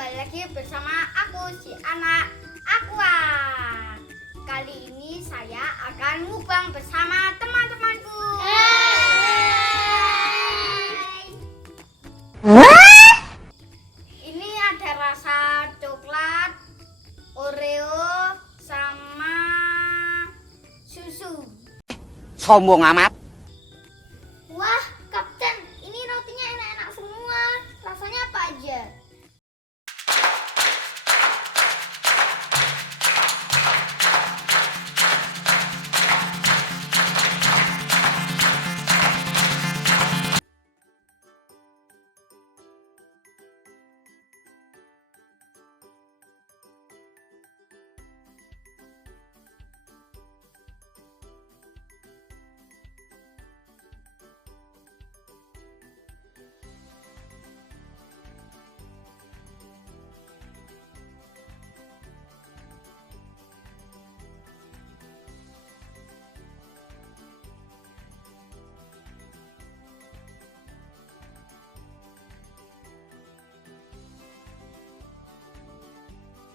kembali lagi bersama aku si anak Aqua. Kali ini saya akan mukbang bersama teman-temanku. Ini ada rasa coklat, Oreo, sama susu. Sombong amat. Wah, Kapten, ini rotinya enak-enak semua. Rasanya apa aja?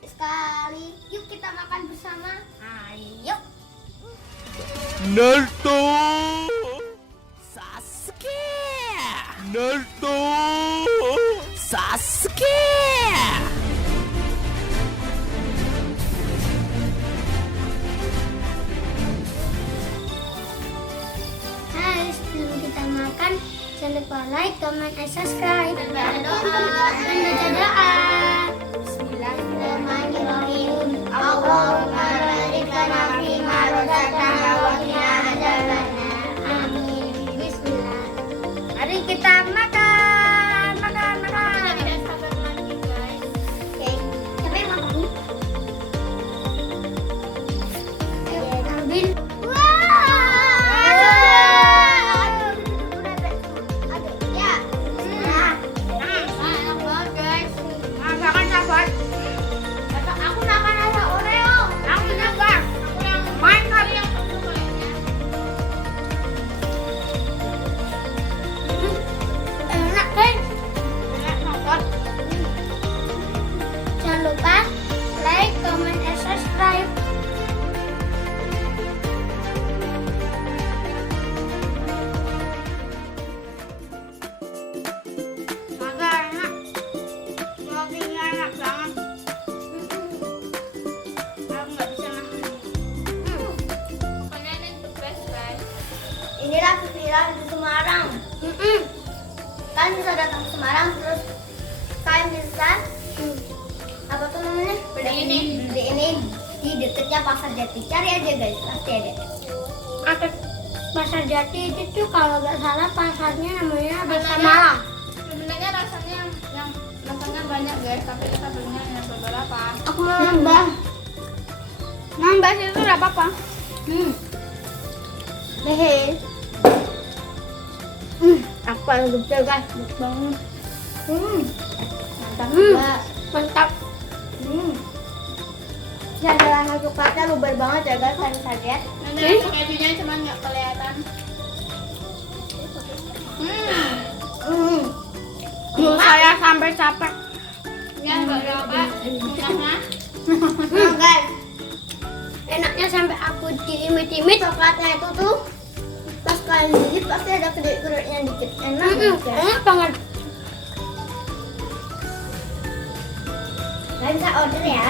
Sekali, yuk kita makan bersama. Ayo. Naruto, Sasuke, Naruto, Sasuke. Hai, sebelum kita makan, jangan lupa like, comment, and subscribe. Dan baca doa. Bismillahirrahmanirrahim. Allahumma barik lana fima razaqtana wa qina adzabannar. Amin. Bismillah. Mari kita makan. Tidak sabar lagi, guys. Oke, siapa yang makan? Ayo, ambil. Jangan lupa like, comment, and subscribe. Semoga enak. Semoga enak banget. Aku nggak bisa makan. Pokoknya ini the best, guys. Inilah viral di Semarang. Kalian bisa datang ke Semarang terus kalian bisa apa tuh namanya? Beli ini di dekatnya Pasar Jati. Cari aja guys, pasti ada. Atau Pasar Jati itu tuh kalau nggak salah pasarnya namanya Besar. Sebenarnya rasanya yang rasanya banyak guys, tapi kita belinya hanya beberapa. Aku mau nambah. Nambah itu nggak apa-apa. Hehe. Apa yang gede guys? Gede banget. Mantap juga. Mantap. Ini ada rasa coklatnya luber banget ya guys, kalian bisa lihat. Ini kejunya cuma nggak kelihatan. Mulut saya sampai capek. Ya nggak apa. Karena Guys, enaknya sampai aku timit-timit. Coklatnya itu tuh pas kalian gigit pasti ada kedip-kedipnya dikit. Enak enak banget. Kalian bisa order ya.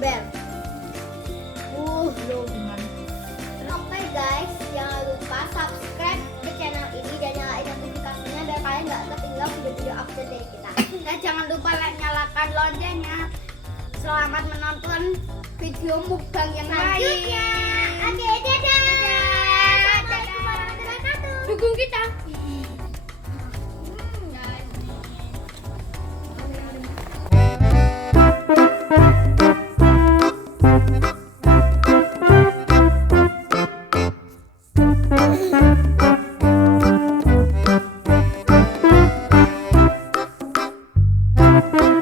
bel. Gimana? Oke guys, jangan lupa subscribe ke channel ini dan nyalain notifikasinya biar kalian nggak ketinggalan video-video update dari kita. Dan jangan lupa nyalakan loncengnya. Selamat menonton video mukbang yang Selanjutnya, lain. oke, dadah. Assalamualaikum warahmatullahi wabarakatuh. Dukung kita. Guys.